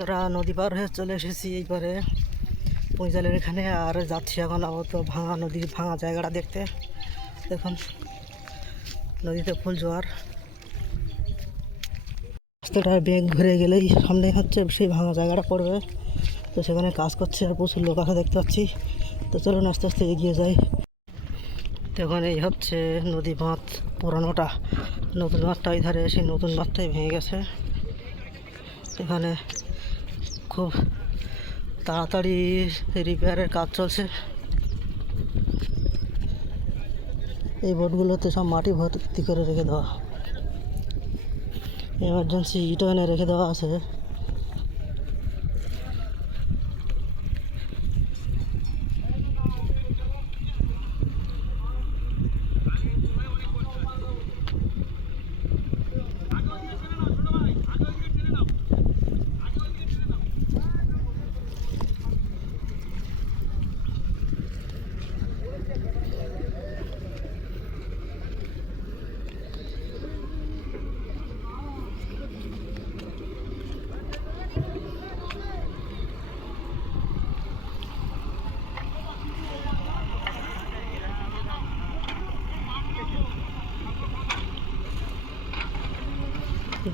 আমরা নদী পার হয়ে চলে এসেছি এইবারে। পঁয়তালের এখানে আর যাচ্ছি এখন আপাতত ভাঙা নদীর ভাঙা জায়গাটা দেখতে। দেখুন, নদীতে ফুল জোয়ার। রাস্তাটা ব্যাগ ঘুরে গেলেই সামনে হচ্ছে সেই ভাঙা জায়গাটা পড়বে। তো সেখানে কাজ করছে আর প্রচুর লোক আছে দেখতে পাচ্ছি। তো চলুন আস্তে আস্তে এগিয়ে যাই। দেখুন এই হচ্ছে নদী বাঁধ পুরানোটা। নতুন বাঁধটা ওই ধারে সেই নতুন বাঁধটাই ভেঙে গেছে। এখানে খুব তাড়াতাড়ি রিপেয়ারের কাজ চলছে। এই বোটগুলোতে সব মাটি ভর্তি করে রেখে দেওয়া। এমার্জেন্সি ইটও এনে রেখে দেওয়া আছে।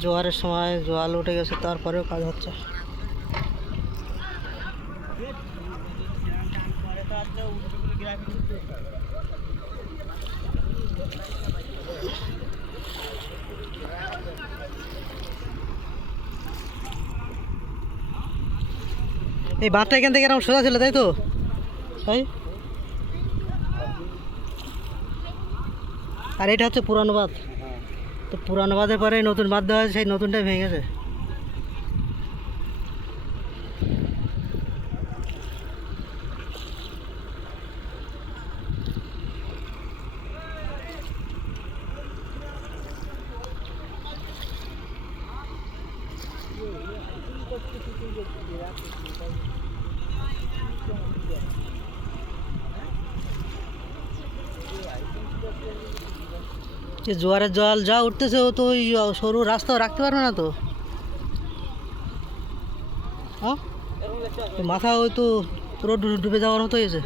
জোয়ারের সময় জোয়াল উঠে গেছে, তারপরেও কাজ হচ্ছে। এই বাঁধটা এখান থেকে এরকম সোজা ছিল তাই তো? তাই আর এটা হচ্ছে পুরানো বাঁধ। তো পুরানো বাঁধের পরে নতুন বাঁধ দেওয়া হয়েছে সেই নতুনটাই ভেঙে যে জোয়ারের জল যা উঠতেছে, ও তো ওই সরু রাস্তা রাখতে পারবে না তো। হ্যাঁ? মাথা ওই তো পুরো ডুবে যাওয়ার মতো হয়েছে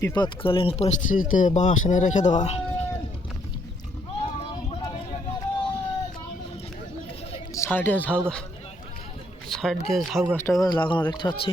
বিপদকালীন পরিস্থিতিতে বাঁশ এনে রেখে দেওয়া। সাইডে ঝাউ গাছ সাইড দিয়ে ঝাউ গাছটা গাছ লাগানো দেখতে পাচ্ছি।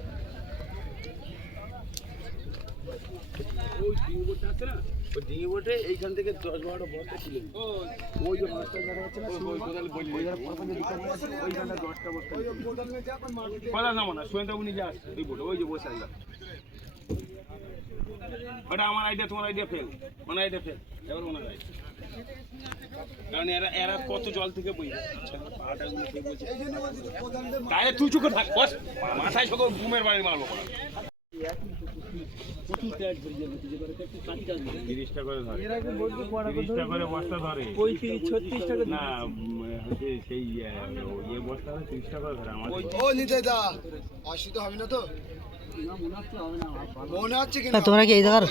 বোটটা আছে না? ওই বোটে এইখান থেকে দশ বারোটা বস্তা দিই। ওই যে আছে না ওই ওই দশটা বস্তা না আসছে, ওই ওই যে বসে ওটা আমার আইডিয়া তোমার আইডিয়া ফেল মানে আইডিয়া ফেল এবার মনে হয়। কারণ এরা এরা কত জল থেকে তুই চুকে থাক, বস, মাথায় সকল ঘুমের বাড়ি মারবো। ইয়ে আমাদের। হ্যাঁ, তোমরা কি এই জায়গার?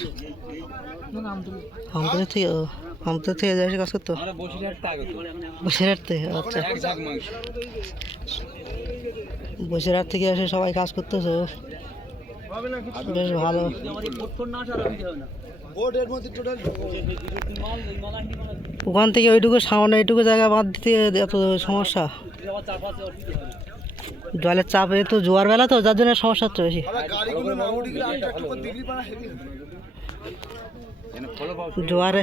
থেকে আমতলি থেকে যাই কাজ করতো? বসিরহাট থেকে আচ্ছা। বসিরহাট থেকে এসে সবাই কাজ করতেছে। বেশ ভালো ওখান থেকে ওইটুকু সামনে এইটুকু জায়গা বাদ দিতে এত সমস্যা। জলের চাপে তো জোয়ার বেলা তো যার জন্য সমস্যা হচ্ছে বেশি। জোয়ারে।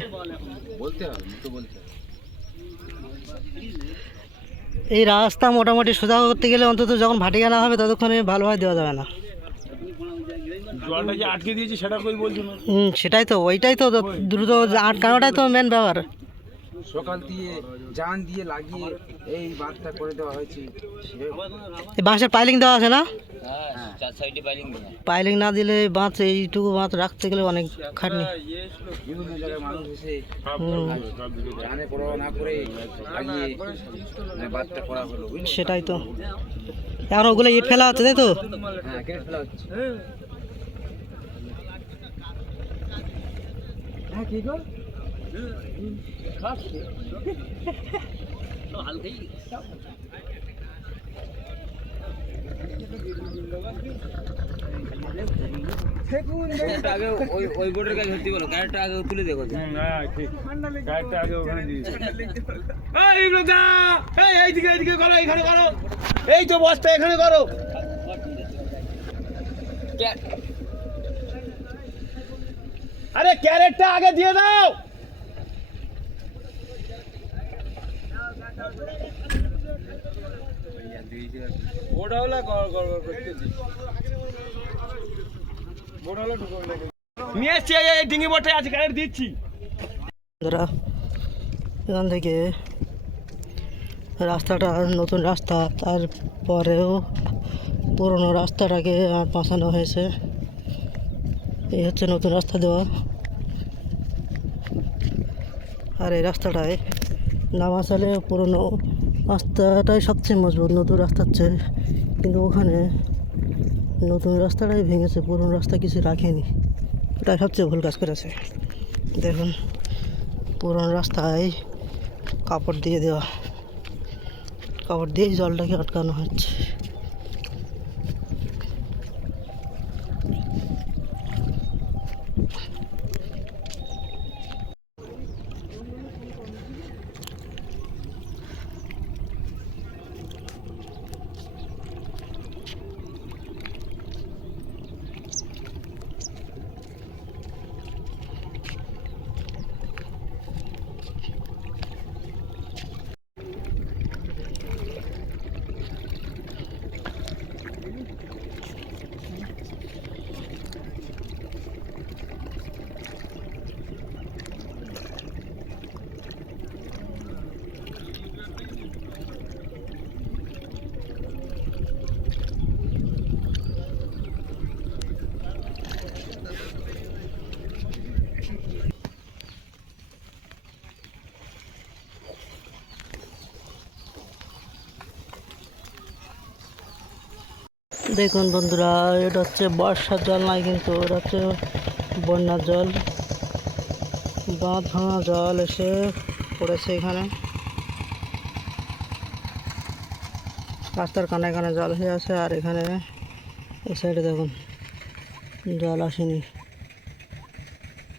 এই রাস্তা মোটামুটি সোজা করতে গেলে অন্তত যখন ভাটিকা না হবে ততক্ষণে ভালোভাবে দেওয়া যাবে না। জলটা যে আটকে দিয়েছি সেটা কই বলছো? না হুম সেটাই তো ওইটাই তো দ্রুত আটকানোটাই তো মেন ব্যাপার। সকাল দিয়ে জান দিয়ে লাগিয়ে এই বাঁধটা করে দেওয়া হয়েছে। এই বাঁশের পাইলিং দেওয়া আছে না? হ্যাঁ পাইলিং না দিলে বাঁধ এইটুকু বাঁধ রাখতে গেলে অনেক খাটনি। বিভিন্ন জায়গায় মানুষ এসে সব হুম। সব দিকে জানে পড়া না করে লাগিয়ে মানে বাঁধটা করা হলো সেটাই তো। এখন ওগুলো ইট ফেলা হচ্ছে তাই তো? হ্যাঁ ফেলা হচ্ছে। কি গো? আগে ওই ওই বোর্ডের কাছে ধরতে বলো গাড়িটা আগে তুলে দেখো হুম, হ্যাঁ, গাড়িটা আগে ওখানে এই, এইদিকে, এইদিকে করো, এখানে করো। এই তো বস্তা এখানে করো। আরে ক্যারেটটা আগে দিয়ে দাও। নিয়ে এসছি এই, এই ডিঙি আছে ক্যারেট দিচ্ছি। এখান থেকে রাস্তাটা নতুন রাস্তা তারপরেও পুরনো রাস্তাটাকে আর বাঁচানো হয়েছে। এই হচ্ছে নতুন রাস্তা দেওয়া। আর এই রাস্তাটায় না বাঁচালে পুরনো রাস্তাটাই সবচেয়ে মজবুত, নতুন রাস্তার চেয়ে কিন্তু ওখানে নতুন রাস্তাটাই ভেঙেছে, পুরনো রাস্তা কিছু রাখেনি। ওটাই সবচেয়ে ভুল কাজ করেছে। দেখুন, পুরনো রাস্তায় কাপড় দিয়ে দেওয়া, কাপড় দিয়েই জলটাকে আটকানো হচ্ছে। দেখুন বন্ধুরা, এটা হচ্ছে বর্ষার জল নয় কিন্তু এটা হচ্ছে বন্যার জল। বাঁধ ভাঙা জল এসে পড়েছে এখানে। রাস্তার কানে কানে জল হয়ে আছে আর এখানে এই সাইডে দেখুন, জল আসেনি।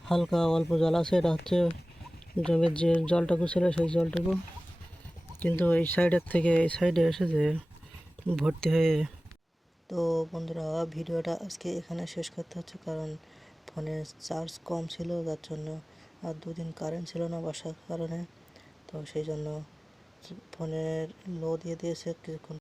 হালকা অল্প জল আছে, এটা হচ্ছে জমির যে জলটুকু ছিল সেই জলটুকু। কিন্তু এই সাইডের থেকে এই সাইডে এসে যে ভর্তি হয়ে তো বন্ধুরা, ভিডিওটা আজকে এখানে শেষ করতে হচ্ছে কারণ ফোনের চার্জ কম ছিল, যার জন্য আর দুদিন কারেন্ট ছিল না বর্ষার কারণে। তো সেই জন্য ফোনের লো দিয়ে দিয়েছে, কিছুক্ষণ